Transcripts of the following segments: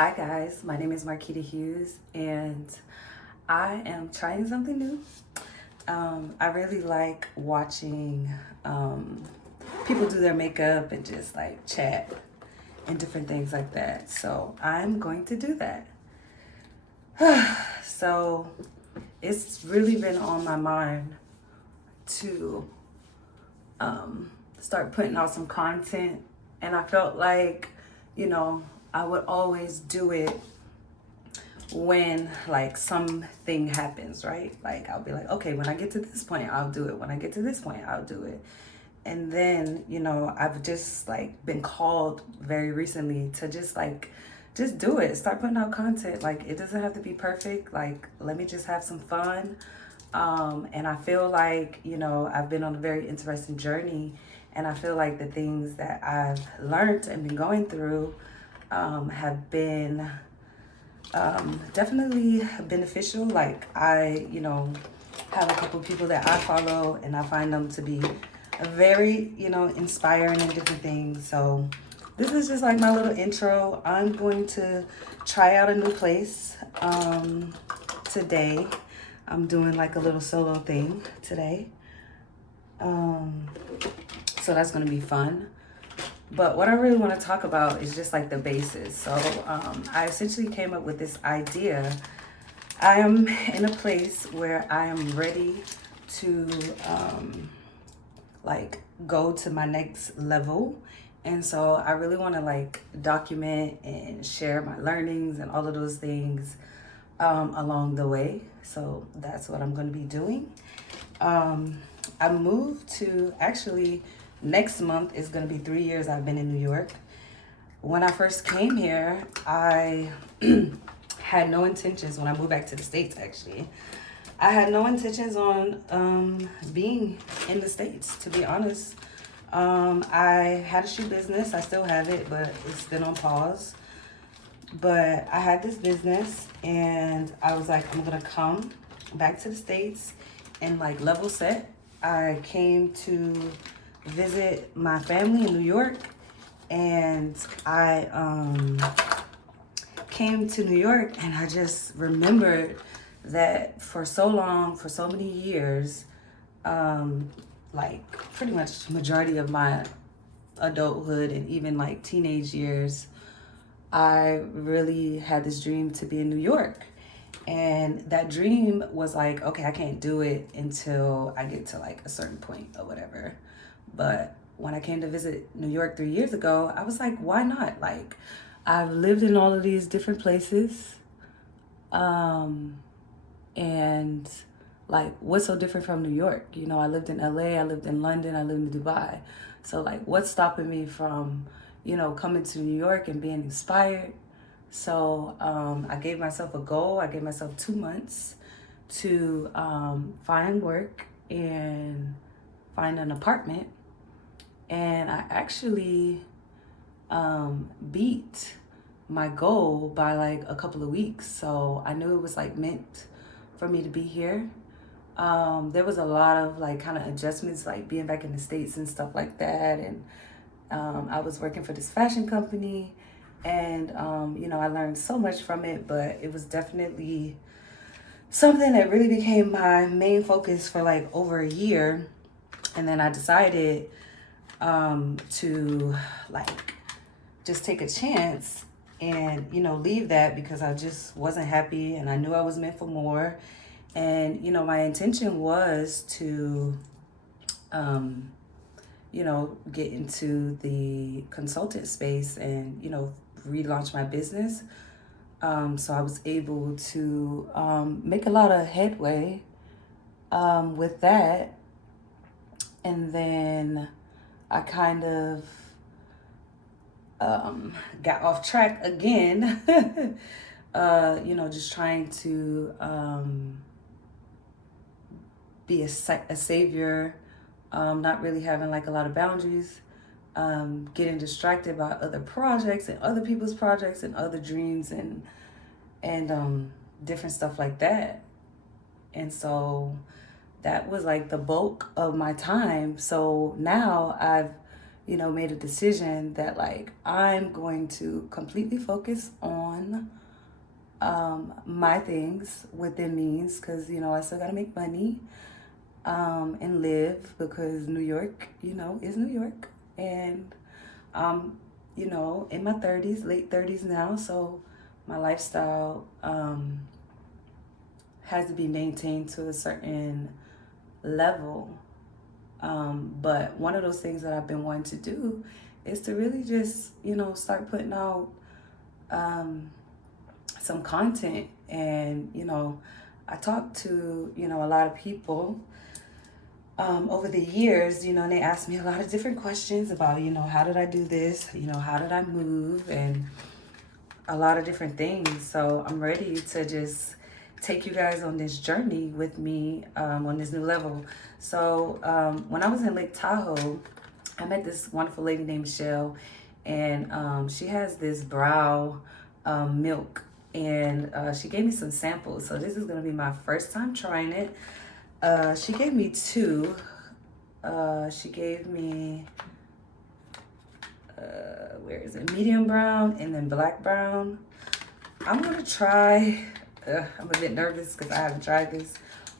Hi guys, my name is Marqueta Hughes and I am trying something new. I really like watching people do their makeup and just like chat and different things like that. So I'm going to do that. So it's really been on my mind to start putting out some content, and I felt like, you know, I would always do it when like something happens, right? Like I'll be like, okay, when I get to this point, I'll do it. When I get to this point, I'll do it. And then, I've just like been called very recently to just do it. Start putting out content. Like it doesn't have to be perfect. Like let me just have some fun. And I feel like, I've been on a very interesting journey, and I feel like the things that I've learned and been going through have been definitely beneficial. Like I, have a couple of people that I follow, and I find them to be very, inspiring and different things. So this is just like my little intro. I'm going to try out a new place today. I'm doing like a little solo thing today. So that's going to be fun. But what I really want to talk about is just like the basis. So I essentially came up with this idea. I am in a place where I am ready to like go to my next level. And so I really want to like document and share my learnings and all of those things along the way. So that's what I'm going to be doing. I moved to, actually, next month is going to be 3 years I've been in New York. When I first came here, I had no intentions, when I moved back to the States, actually, I had no intentions on being in the States, to be honest. I had a shoe business. I still have it, but it's been on pause. But I had this business, and I was like, I'm gonna come back to the States and like level set. I came to visit my family in New York, and I came to New York, and I just remembered that for so long, for so many years, like pretty much majority of my adulthood and even like teenage years, I really had this dream to be in New York. And that dream was like, okay, I can't do it until I get to like a certain point or whatever. But when I came to visit New York 3 years ago, I was like, why not? Like, I've lived in all of these different places. And like, what's so different from New York? I lived in LA, I lived in London, I lived in Dubai. So like, what's stopping me from, coming to New York and being inspired? So I gave myself a goal. I gave myself 2 months to find work and find an apartment. And I actually beat my goal by like a couple of weeks. So I knew it was like meant for me to be here. There was a lot of like kind of adjustments, like being back in the States and stuff like that. And I was working for this fashion company, and I learned so much from it, but it was definitely something that really became my main focus for like over a year. And then I decided to like just take a chance and leave that, because I just wasn't happy, and I knew I was meant for more. And my intention was to get into the consultant space and relaunch my business. So I was able to make a lot of headway with that. And then I kind of got off track again, just trying to be a savior, not really having like a lot of boundaries, getting distracted by other projects and other people's projects and other dreams and different stuff like that. And so that was like the bulk of my time. So now I've made a decision that like I'm going to completely focus on on my things within means, because, you know, I still gotta make money and live, because New York, you know, is New York. And you know, in my 30s, late 30s now, so my lifestyle has to be maintained to a certain level. But one of those things that I've been wanting to do is to really just, you know, start putting out some content. And, you know, I talked to, you know, a lot of people over the years, you know, and they asked me a lot of different questions about, you know, how did I do this? You know, how did I move? And a lot of different things. So I'm ready to just take you guys on this journey with me on this new level. So when I was in Lake Tahoe, I met this wonderful lady named Michelle, and she has this brow milk, and she gave me some samples. So this is gonna be my first time trying it. She gave me two. She gave me, where is it? Medium brown and then black brown. I'm gonna try, I'm a bit nervous because I haven't tried this,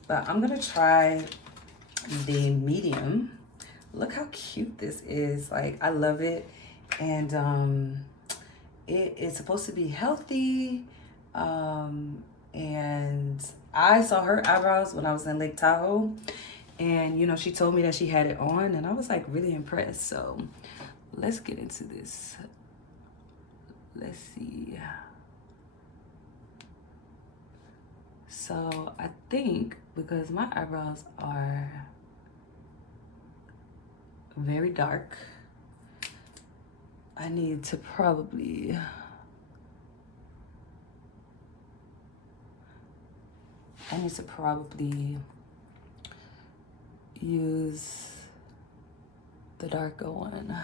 but I'm gonna try the medium. Look how cute this is. Like, I love it. And it is supposed to be healthy. And I saw her eyebrows when I was in Lake Tahoe, and you know, she told me that she had it on, and I was like really impressed. So let's get into this. Let's see. So I think because my eyebrows are very dark, I need to probably use the darker one.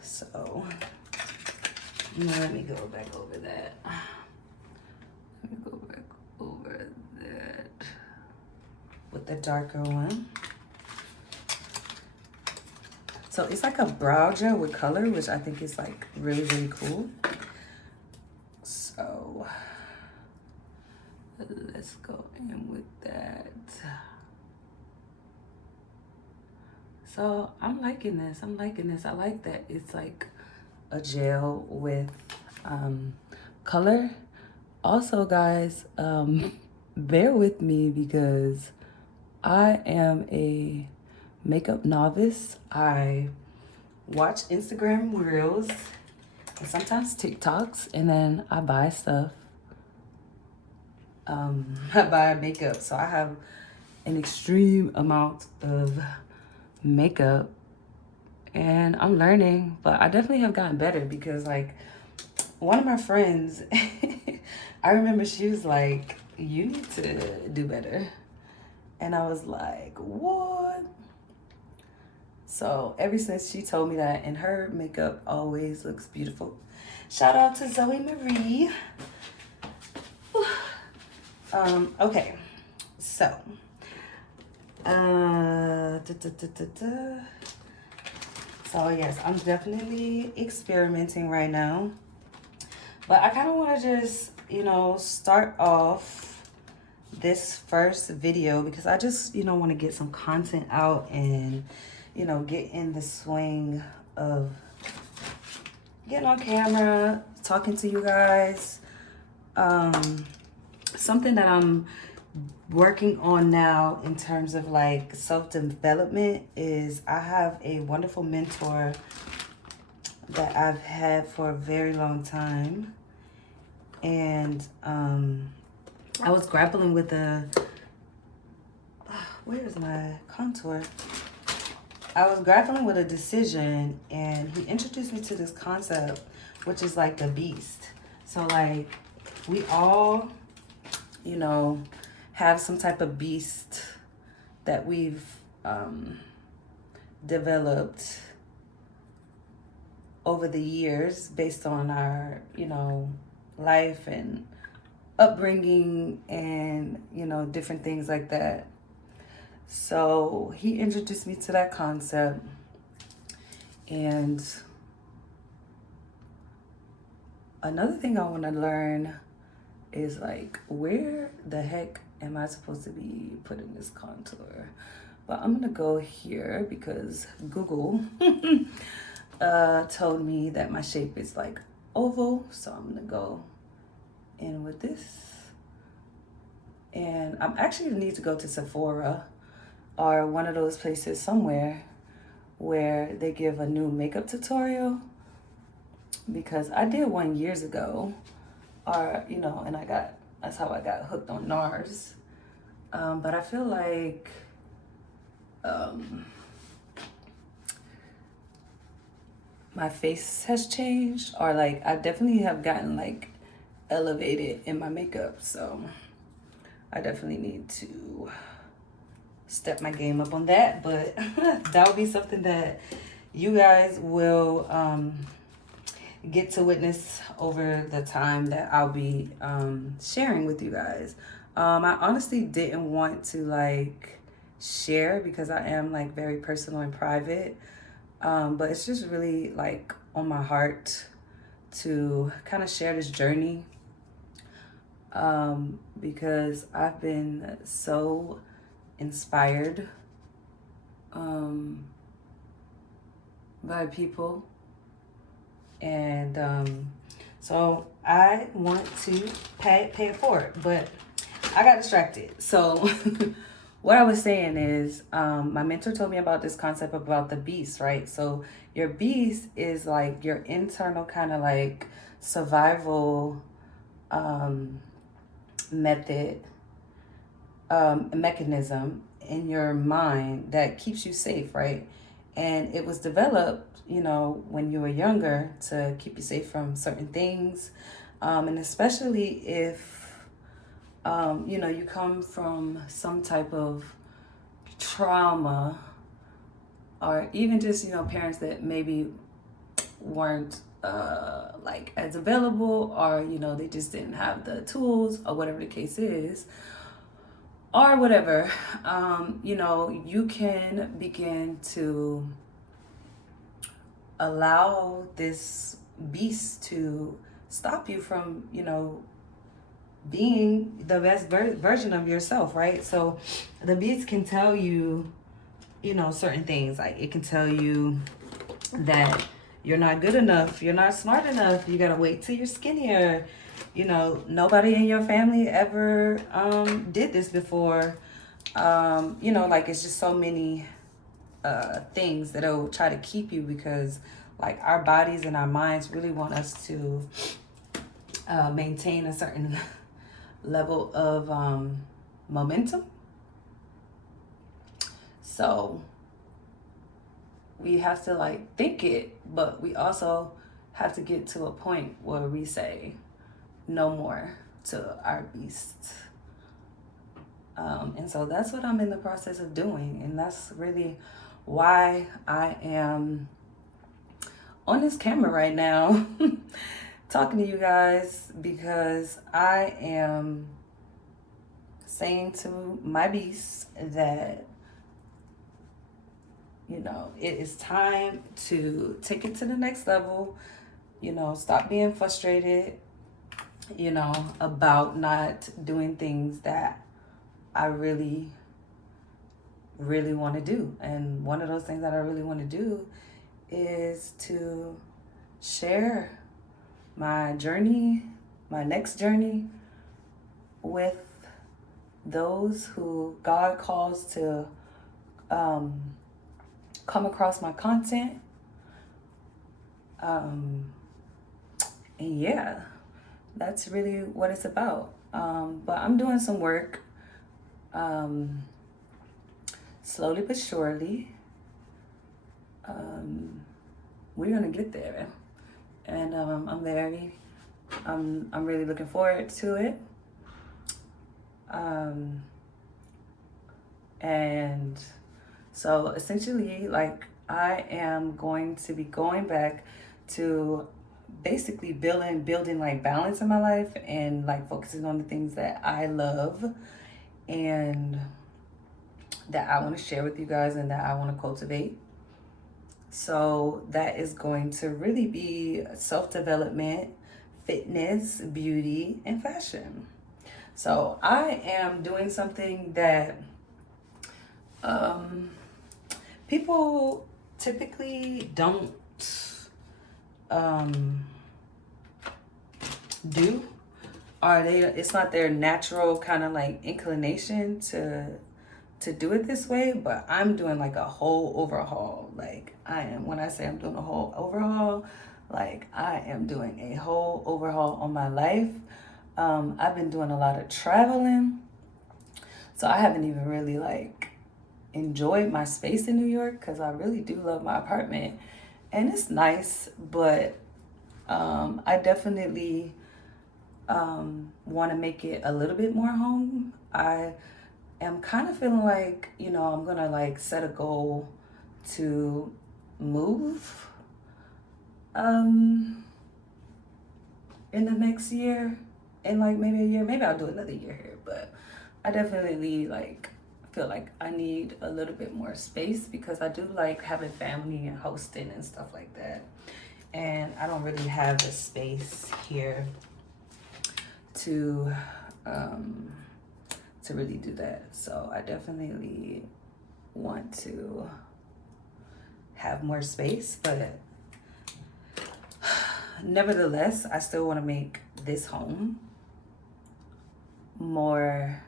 So now let me go back over that. Let me go back over that with the darker one. So it's like a brow gel with color, which I think is like really, really cool. So let's go in with that. So I'm liking this. I like that it's like a gel with color. Also, guys, bear with me because I am a makeup novice. I watch Instagram Reels and sometimes TikToks, and then I buy stuff. I buy makeup, so I have an extreme amount of makeup, and I'm learning, but I definitely have gotten better because, like, one of my friends, I remember she was like, you need to do better. And I was like, what? So ever since she told me that, and her makeup always looks beautiful. Shout out to Zoe Marie. Okay, so so yes, I'm definitely experimenting right now, but I kind of want to just, you know, start off this first video because I just, you know, want to get some content out and, you know, get in the swing of getting on camera, talking to you guys. Something that I'm working on now in terms of like self-development is I have a wonderful mentor that I've had for a very long time. And I was grappling with where's my contour? I was grappling with a decision, and he introduced me to this concept, which is like the beast. So like we all, you know, have some type of beast that we've developed over the years based on our, you know, life and upbringing and, you know, different things like that. So he introduced me to that concept, and Another thing I want to learn is like, where the heck am I supposed to be putting this contour? But I'm gonna go here because Google told me that my shape is like oval, so I'm gonna go in with this. And I'm actually need to go to Sephora or one of those places somewhere where they give a new makeup tutorial, because I did one years ago, or and that's how I got hooked on NARS. But I feel like my face has changed, or like I definitely have gotten like elevated in my makeup, so I definitely need to step my game up on that. But that would be something that you guys will get to witness over the time that I'll be sharing with you guys. I honestly didn't want to like share because I am like very personal and private, but it's just really like on my heart to kind of share this journey, because I've been so inspired by people, and so I want to pay it forward, but I got distracted. So what I was saying is, my mentor told me about this concept about the beast, right? So your beast is like your internal kind of like survival mechanism in your mind that keeps you safe, right? And it was developed, when you were younger to keep you safe from certain things, and especially if you come from some type of trauma, or even just parents that maybe weren't like as available, or they just didn't have the tools, or whatever the case is, or whatever. You can begin to allow this beast to stop you from being the best version of yourself, right? So the beast can tell you certain things. Like, it can tell you that you're not good enough, you're not smart enough, you gotta wait till you're skinnier, nobody in your family ever did this before. Like, it's just so many things that'll try to keep you, because like our bodies and our minds really want us to maintain a certain level of momentum. So we have to like think it, but we also have to get to a point where we say no more to our beasts. And so that's what I'm in the process of doing. And that's really why I am on this camera right now talking to you guys, because I am saying to my beast that it is time to take it to the next level. Stop being frustrated about not doing things that I really want to do. And one of those things that I really want to do is to share my journey, my next journey, with those who God calls to come across my content. And yeah, that's really what it's about. But I'm doing some work, slowly but surely. We're gonna get there, and I'm really looking forward to it. And so essentially, like, I am going to be going back to basically building like balance in my life, and like focusing on the things that I love and that I want to share with you guys and that I want to cultivate. So that is going to really be self-development, fitness, beauty, and fashion. So I am doing something that people typically don't do, or it's not their natural kind of like inclination to do it this way. But I'm doing like a whole overhaul. Like when I say I'm doing a whole overhaul, like I am doing a whole overhaul on my life. I've been doing a lot of traveling, so I haven't even really like enjoyed my space in New York, because I really do love my apartment and it's nice, but I definitely want to make it a little bit more home. I am kind of feeling like, I'm gonna like set a goal to move in the next year, in like maybe a year. Maybe I'll do another year here, but I definitely like feel like I need a little bit more space, because I do like having family and hosting and stuff like that, and I don't really have the space here to really do that. So I definitely want to have more space, but nevertheless, I still want to make this home more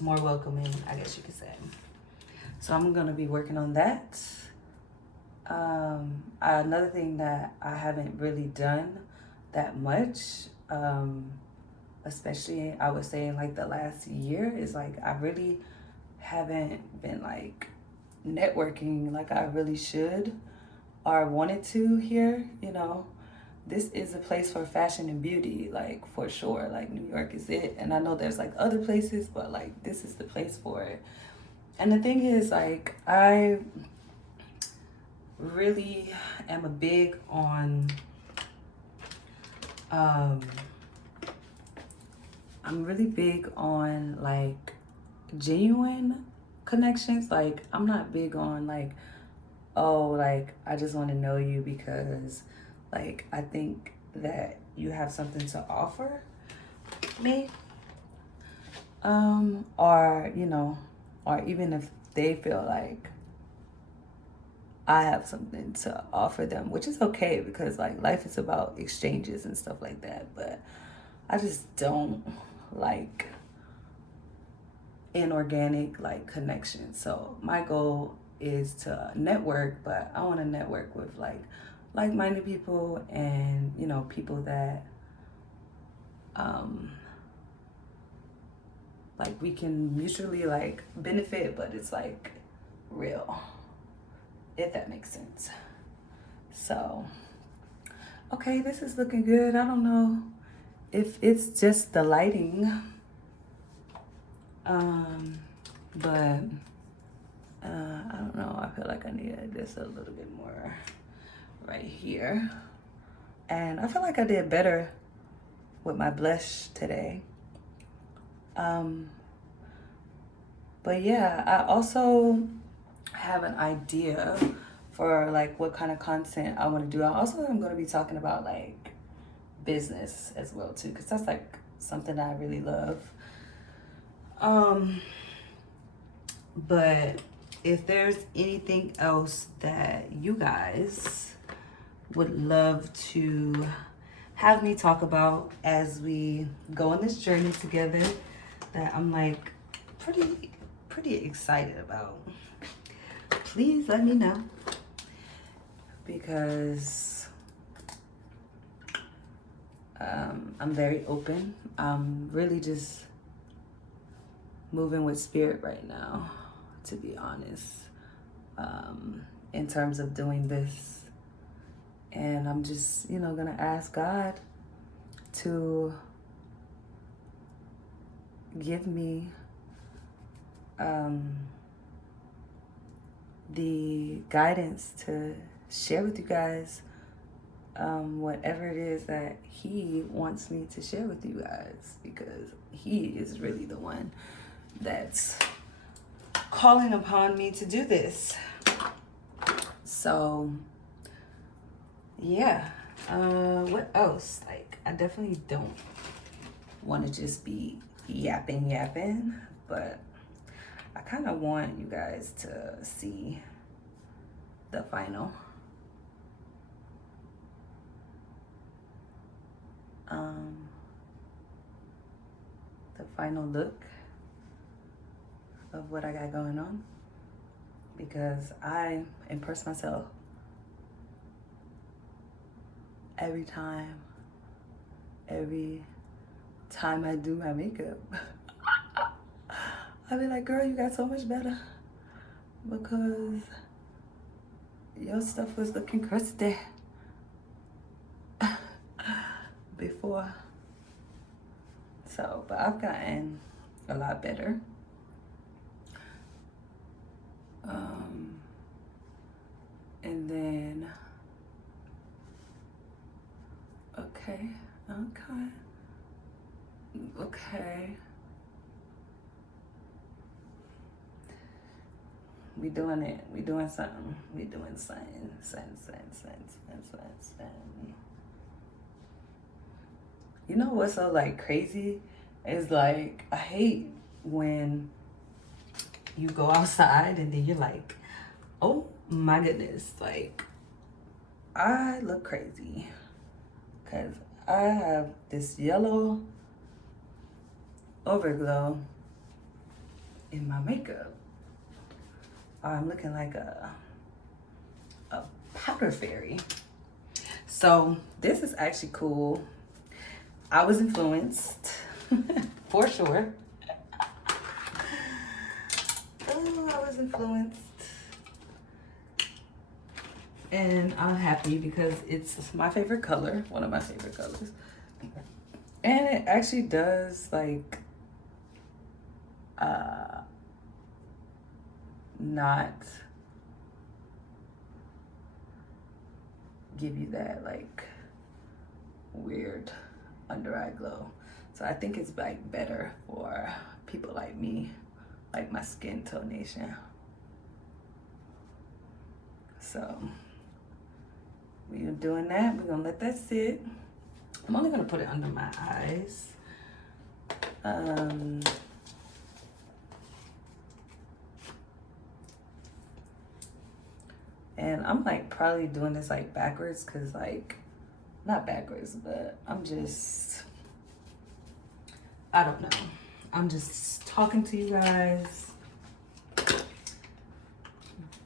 welcoming, I guess you could say. So I'm gonna be working on that. Another thing that I haven't really done that much, especially I would say in like the last year, is like I really haven't been like networking like I really should or wanted to here. This is a place for fashion and beauty, like for sure. Like New York is it, and I know there's like other places, but like this is the place for it. And the thing is, like, I really am a big on I'm really big on like genuine connections. Like I'm not big on like, oh, like I just want to know you because like I think that you have something to offer me, or or even if they feel like I have something to offer them, which is okay, because like life is about exchanges and stuff like that. But I just don't like inorganic like connection. So my goal is to network, but I want to network with like-minded people, and people that like we can mutually like benefit, but it's like real, if that makes sense. So okay, this is looking good. I don't know if it's just the lighting, but I don't know, I feel like I need this a little bit more right here. And I feel like I did better with my blush today. But yeah, I also have an idea for like what kind of content I want to do. I also am going to be talking about like business as well too, because that's like something I really love. But if there's anything else that you guys would love to have me talk about as we go on this journey together, that I'm like pretty excited about, please let me know, because I'm very open. I'm really just moving with spirit right now, to be honest, in terms of doing this. And I'm just, gonna ask God to give me the guidance to share with you guys whatever it is that He wants me to share with you guys, because He is really the one that's calling upon me to do this. So yeah. What else? Like, I definitely don't want to just be yapping, but I kind of want you guys to see the final. The final look of what I got going on, because I impress myself every time I do my makeup. I be like, girl, you got so much better, because your stuff was looking crusty before. So, but I've gotten a lot better. And then, okay. We doing it. We doing something. We doing something. You know what's so like crazy? Is like, I hate when you go outside and then you're like, oh my goodness, like I look crazy because I have this yellow overglow in my makeup. I'm looking like a powder fairy. So this is actually cool. I was influenced for sure. Oh, I was influenced. And I'm happy because it's my favorite color, one of my favorite colors. And it actually does like not give you that like weird under eye glow. So I think it's like better for people like me, like my skin tonation. So we're doing that. We're gonna let that sit. I'm only gonna put it under my eyes. And I'm like probably doing this like backwards, cause like, not backwards, but I don't know. I'm just talking to you guys.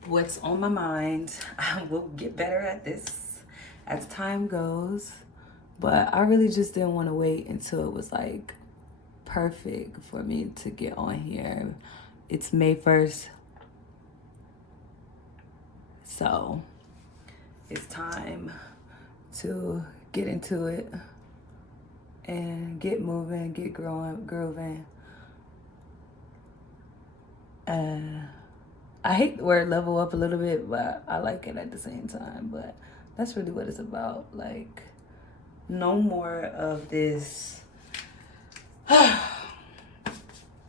What's on my mind. I will get better at this as time goes. But I really just didn't want to wait until it was like perfect for me to get on here. It's May 1st. So it's time to get into it and get moving, get grooving. I hate the word level up a little bit, but I like it at the same time. But that's really what it's about. Like, no more of this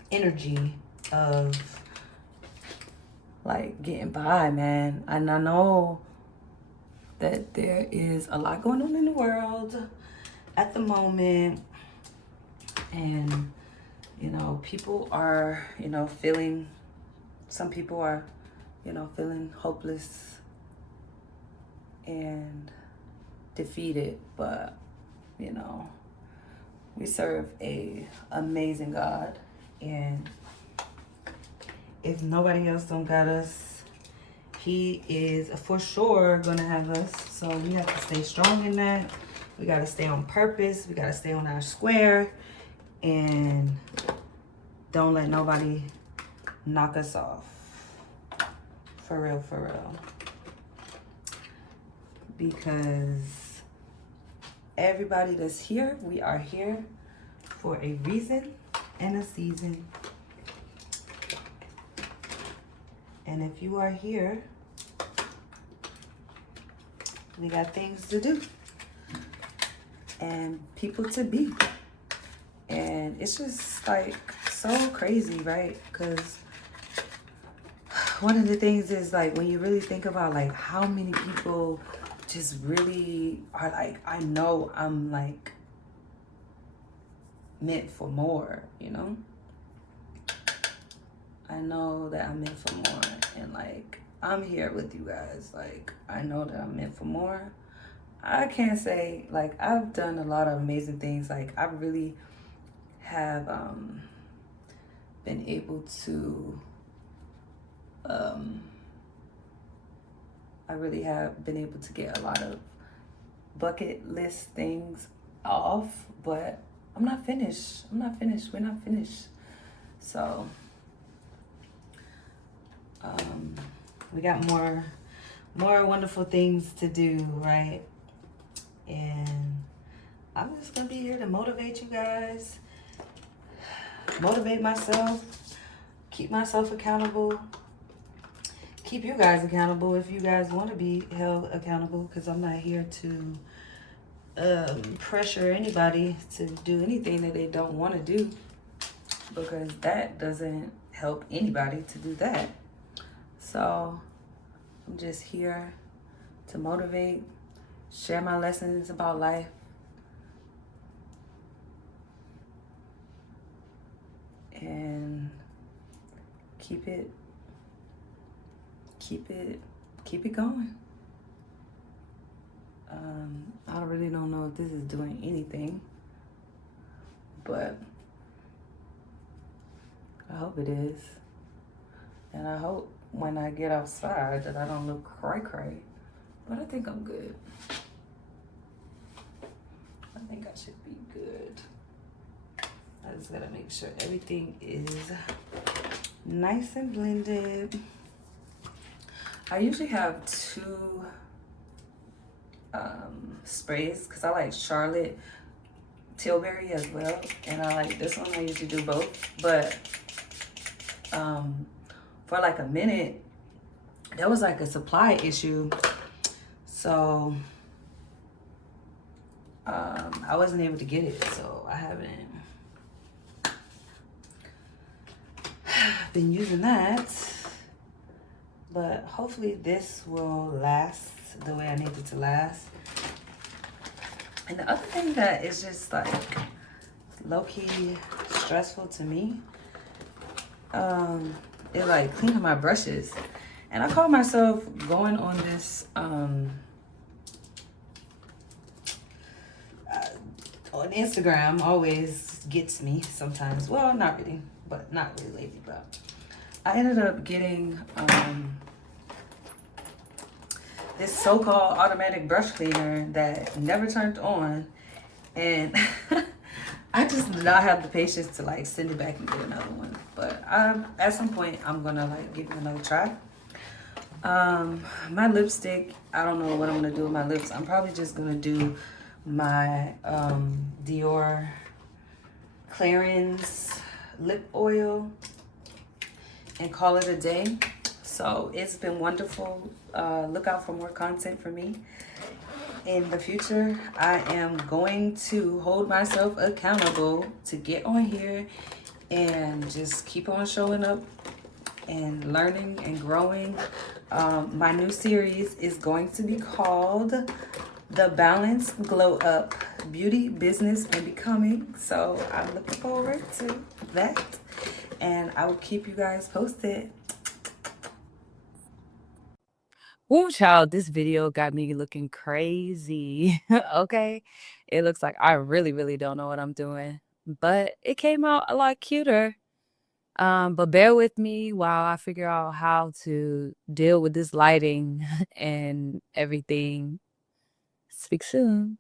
energy of like getting by, man. And I know that there is a lot going on in the world at the moment. And, you know, people are, you know, some people are, you know, feeling hopeless and defeated. But, you know, we serve a amazing God. And if nobody else don't got us, he is for sure gonna have us. So we have to stay strong in that. We gotta stay on purpose. We gotta stay on our square. And don't let nobody knock us off. For real. Because everybody that's here, we are here for a reason and a season. And if you are here, we got things to do and people to be. And it's just like so crazy, right? Because one of the things is like when you really think about like how many people just really are like, I know I'm like meant for more, you know? I know that I'm meant for more, and like, I'm here with you guys. Like, I know that I'm meant for more. I can't say, like, I've done a lot of amazing things. Like, I really have been able to, um, I really have been able to get a lot of bucket list things off, but I'm not finished. I'm not finished. We're not finished. So, we got more wonderful things to do, right? And I'm just gonna be here to motivate you guys, motivate myself, keep myself accountable, keep you guys accountable if you guys want to be held accountable, because I'm not here to pressure anybody to do anything that they don't want to do, because that doesn't help anybody to do that. So I'm just here to motivate, share my lessons about life, and keep it going. I really don't know if this is doing anything, but I hope it is. And I hope when I get outside that I don't look cray. But I think I'm good. I think I should be good. I just gotta make sure everything is nice and blended. I usually have two sprays, because I like Charlotte Tilbury as well, and I like this one. I usually do both, but for like a minute there was like a supply issue, so I wasn't able to get it, so I haven't been using that. But hopefully this will last the way I need it to last. And the other thing that is just like low-key stressful to me is like cleaning my brushes. And I call myself going on this on Instagram always gets me sometimes. Well, not really lately, but I ended up getting this so-called automatic brush cleaner that never turned on, and I just did not have the patience to like send it back and get another one. But at some point I'm gonna like give it another try. My lipstick, I don't know what I'm gonna do with my lips. I'm probably just gonna do my Dior Clarins lip oil and call it a day. So it's been wonderful. Look out for more content from me in the future. I am going to hold myself accountable to get on here and just keep on showing up and learning and growing. My new series is going to be called The Balance Glow Up: Beauty, Business, and Becoming. So I'm looking forward to that, and I will keep you guys posted. Ooh, child, this video got me looking crazy. Okay. It looks like I really don't know what I'm doing, but it came out a lot cuter. But bear with me while I figure out how to deal with this lighting and everything. Speak soon.